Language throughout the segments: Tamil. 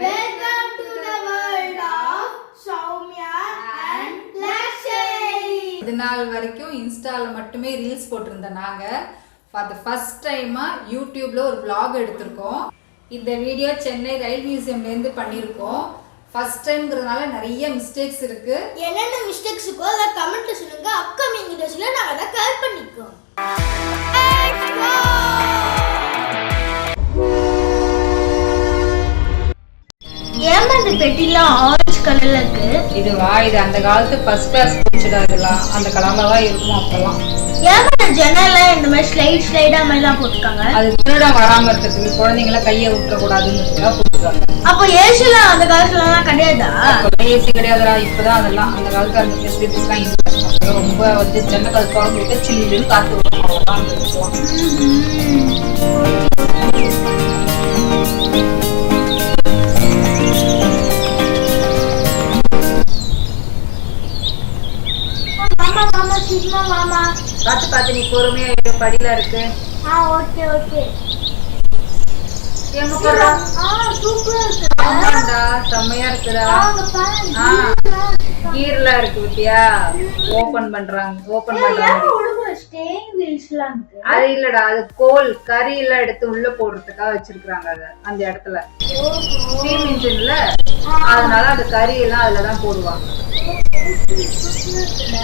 Welcome to the world of Soumya and Lakshmi. இதனால் வரைக்கும் இன்ஸ்டால மட்டுமே ரீல்ஸ் போட்டிருந்தோம். நாங்க for the first time யூடியூப்ல ஒரு vlog எடுத்திருக்கோம். இந்த வீடியோ சென்னை ரயில் மியூசியம்ல இருந்து பண்ணிருக்கோம். ஃபர்ஸ்ட் டைம்ங்கிறதுனால நிறைய மிஸ்டேக்ஸ் இருக்கு. என்னென்ன மிஸ்டேக்ஸ் இருக்கோ அத கமெண்ட்ல சொல்லுங்க. அப்கமிங் வீடியோஸ்ல நாங்க அத கவர் பண்ணிக்குவோம். ஏமாந்த பெட்டிலாம் ஆரஞ்சு கலர்ல இருக்கு. இதுவா? இது அந்த காலத்து ஃபர்ஸ்ட் கிளாஸ் போச்சுடா. இதெல்லாம் அந்த கலர்ல தான் இருக்கும் அப்பலாம். ஏமாந்த ஜன்னல்ல இந்த மாதிரி ஸ்லைடா மாதிரிலாம் போட்டுருக்காங்க. அது திருட வராம இருக்கிறதுக்கு குழந்தைங்கள கையை விட்டுற கூடாதுன்னு போட்டுருக்காங்க. அப்போ ஏசிலாம் அந்த காலத்துலலாம் கிடையாதா? ஏசி கிடையாதுடா. இப்பதான் அதெல்லாம் அந்த காலத்துல அந்த ஃபெசிலிட்டிஸ்லாம் இல்லை. ரொம்ப ஜன்னல் கதவு திறந்து சில்லுன்னு காத்து வரும். அவ்வளவுதான் இருக்கும். பாத்து பாத்து நீ பொறுமையா படியில இருக்கு. Okay okay. எங்க போறா? சூப்பரா இருக்கு. ஆமாடா, செமையா இருக்குடா. கீர்லாம் இருக்கு வித்தியா? ஓபன் பண்றாங்க. ஸ்டேயிங் வீல்ஸ்லாம் இருக்கு. அது இல்லடா, அது கோல் கறி எல்லாம் எடுத்து உள்ள போடுறதுக்காக வச்சிருக்காங்க. அது அந்த இடத்துல ஸ்டீம் இன்ஜின்ல, அதனால அந்த கறி எல்லாம் அதுலதான் போடுவாங்க.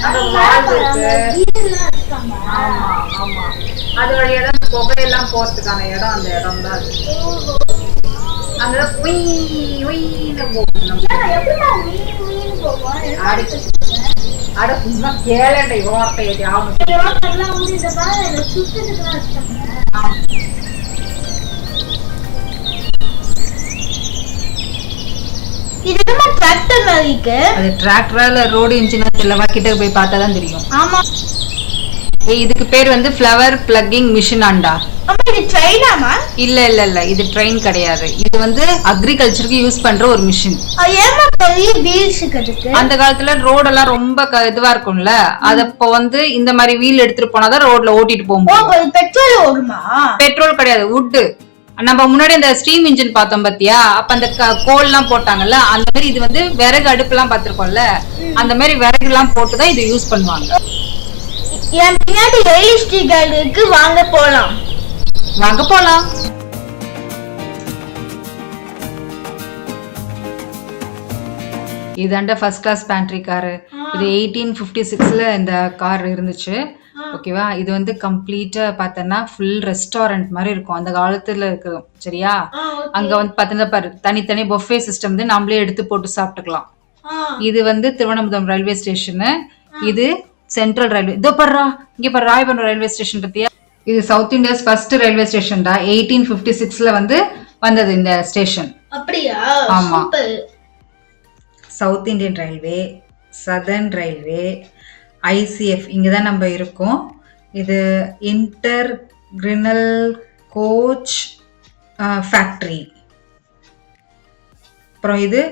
அந்த வால்வு இருக்கு. ஆமா ஆமா, அது வழியா தான் புகையெல்லாம் போறதுக்கான இடம். அந்த இடம் தான் அது. அந்த அட சும்மா கேளண்டை ஓரத்தை அது டிராக்டரால ரோடு இன்ஜினா தெரியவா? கிட்ட போய் பார்த்தா தான் தெரியும். ஆமா, இதுக்கு பேர் வந்து ஃப்ளவர் பிளக்கிங் மிஷின் ஆண்டா. இது ட்ரெயினாமா? இல்ல இல்ல இல்ல, இது ட்ரெயின் கிடையாது. இது வந்து அக்ரிகல்ச்சருக்கு யூஸ் பண்ற ஒரு மிஷின். ஏமா பெரிய வீல்ஸ் இருக்கு? அந்த காலத்துல ரோடெல்லாம் ரொம்ப இதுவா இருக்கும்ல, அத இப்ப வந்து இந்த மாதிரி வீல் எடுத்துட்டு போனாதான் ரோட்ல ஓட்டிட்டு போகும். பெட்ரோல் ஓடுமா? பெட்ரோல் கிடையாது, வுட். நம்ம முன்னாடி அந்த ஸ்டீம் இன்ஜின் பார்த்தோம் பாத்தியா? அப்ப அந்த கோல் எல்லாம் போட்டாங்கல்ல, அந்த மாதிரி இது வந்து விறகு அடுப்பு எல்லாம் பாத்திருக்கோம்ல, அந்த மாதிரி விறகு எல்லாம் போட்டுதான் இது யூஸ் பண்ணுவாங்க. என் பின்னாடி எலிஸ்டிகளுக்கு வாங்க போலாம். வாங்க போலாம். இதாண்ட ஃபர்ஸ்ட் கிளாஸ் பேண்ட்ரி காரு. இது 1856ல இந்த கார் இருந்துச்சு. ஓகேவா? இது வந்து கம்ப்ளீட்டா பார்த்தனா ஃபுல் ரெஸ்டாரண்ட் மாதிரி இருக்கும் அந்த காலத்துல இருக்கும். சரியா? அங்க வந்து பார்த்தா பாரு, தனித்தனி பொஃபே சிஸ்டம் வந்து நம்மளே எடுத்து போட்டு சாப்பிட்டுக்கலாம். இது வந்து திருவனந்தபுரம் ரயில்வே ஸ்டேஷனு. இது சென்ட்ரல் ரயில்வே. இதோ பர்றா, இங்க பாரு, ராயபுரம் ரயில்வே ஸ்டேஷன் பத்தியா? இது south India's first railway station டா. 1856ல வந்து வந்தது இந்த ஸ்டேஷன். அப்படியா? ஆமா. South Indian railway, southern railway, ICF இங்கதான் நம்ம இருக்கோம். இது இன்டர் கிரினல் கோச் ஃபேக்டரி. அப்புறம் இது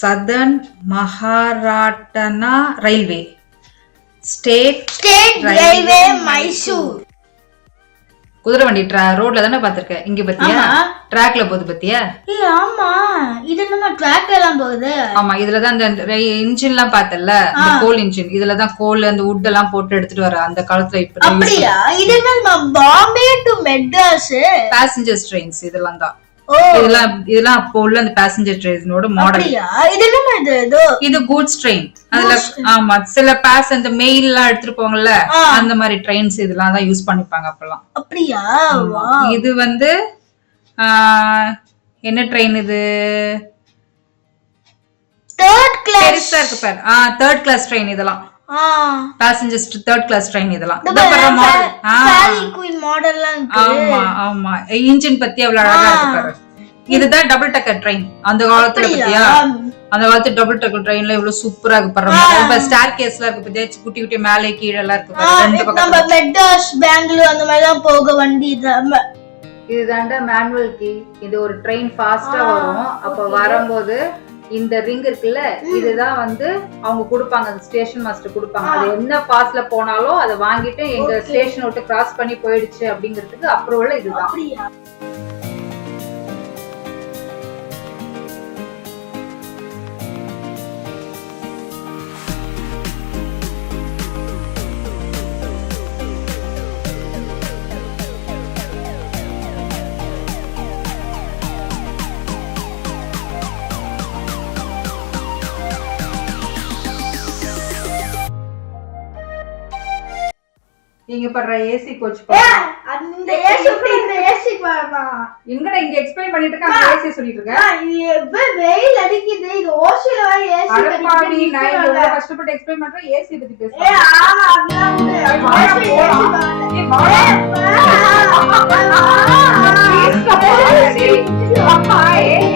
southern Mahratta railway, state railway Mysore. குதிரை வண்டி ரோட்ல தானே பாத்திருக்க. இங்க பத்தியா? ட்ராக்ல போகுது பத்தியா? ஆமா, இது நம்ம ட்ராக்ல எல்லாம் போகுது. ஆமா, இதுலதான் அந்த இன்ஜின் எல்லாம் பார்த்தல, இந்த கோல் இன்ஜின். இதுலதான் கோல் அந்த வுட் எல்லாம் போட்டு எடுத்துட்டு வர அந்த காலத்துல. இப்ப அப்படியா? இது நம்ம Bombay to Madras passengers trains இதெல்லாம் தான். இதெல்லாம் அப்போ உள்ள அந்த பேசஞ்சர் ட்ரெயினோட மாடல். இது கூட்ஸ் ட்ரெயின். அதுல ஆமா, சில அந்த மெயில் எல்லாம் எடுத்துட்டு போவாங்கல்ல, அந்த மாதிரி ட்ரெயின்ஸ் இதெல்லாம் தான் யூஸ் பண்ணிப்பாங்க அப்பெல்லாம். அப்படியா? இது வந்து என்ன ட்ரெயின்? இது தேர்ட் கிளாஸ். பெருசா இருக்கு பாரு. Third class train. இதெல்லாம் பேசஞ்சர்ஸ் தேர்ட் கிளாஸ் ட்ரெயின். இதெல்லாம் ஆமா ஆமா, இன்ஜின் பத்தி அவ்வளவு அழகா இருக்கு பாரு. இதுதான் டபுள் டக்கர் ட்ரெயின் அந்த காலத்துல பத்தியா? அந்த காலத்து டபுள் டக்கர் ட்ரெயின்ல எவ்வளவு சூப்பரா இருக்கு பாரு. ஸ்டார் கேஸ்ல இருக்கு பத்தியா? குட்டி குட்டி மேலே கீழே எல்லாம் இருக்கு பாரு. ரெண்டு பக்கம் நம்ம மெட்ராஸ், பெங்களூர் அந்த மாதிரி தான் போக வண்டி. இதுதான்டா மேனுவல் கீ. இது ஒரு ட்ரெயின் ஃபாஸ்டா வரும். அப்ப வரும்போது இந்த ரிங் இருக்குல்ல, இதுதான் வந்து அவங்க கொடுப்பாங்க, ஸ்டேஷன் மாஸ்டர் கொடுப்பாங்க. அது என்ன பாஸ்ல போனாலும் அதை வாங்கிட்டு எங்க ஸ்டேஷன் விட்டு கிராஸ் பண்ணி போயிடுச்சு அப்படிங்கிறதுக்கு அப்ரூவல் இதுதான். இங்க பண்ற ஏசி கோச் அந்த ஏசி இந்த ஏசி பாருமா எங்கடா இங்க எக்ஸ்பிளைன் பண்ணிட்டு இருக்க ஏசி சொல்லிட்டு இருக்க இது வெயில் அடிக்குது இது ஓசில வர ஏசி அடப்பாவி நான் இவ்வளவு கஷ்டப்பட்டு எக்ஸ்பிளைன் பண்றேன் ஏசி பத்தி பேசுறேன் ஆமா அப்படியே ஏய்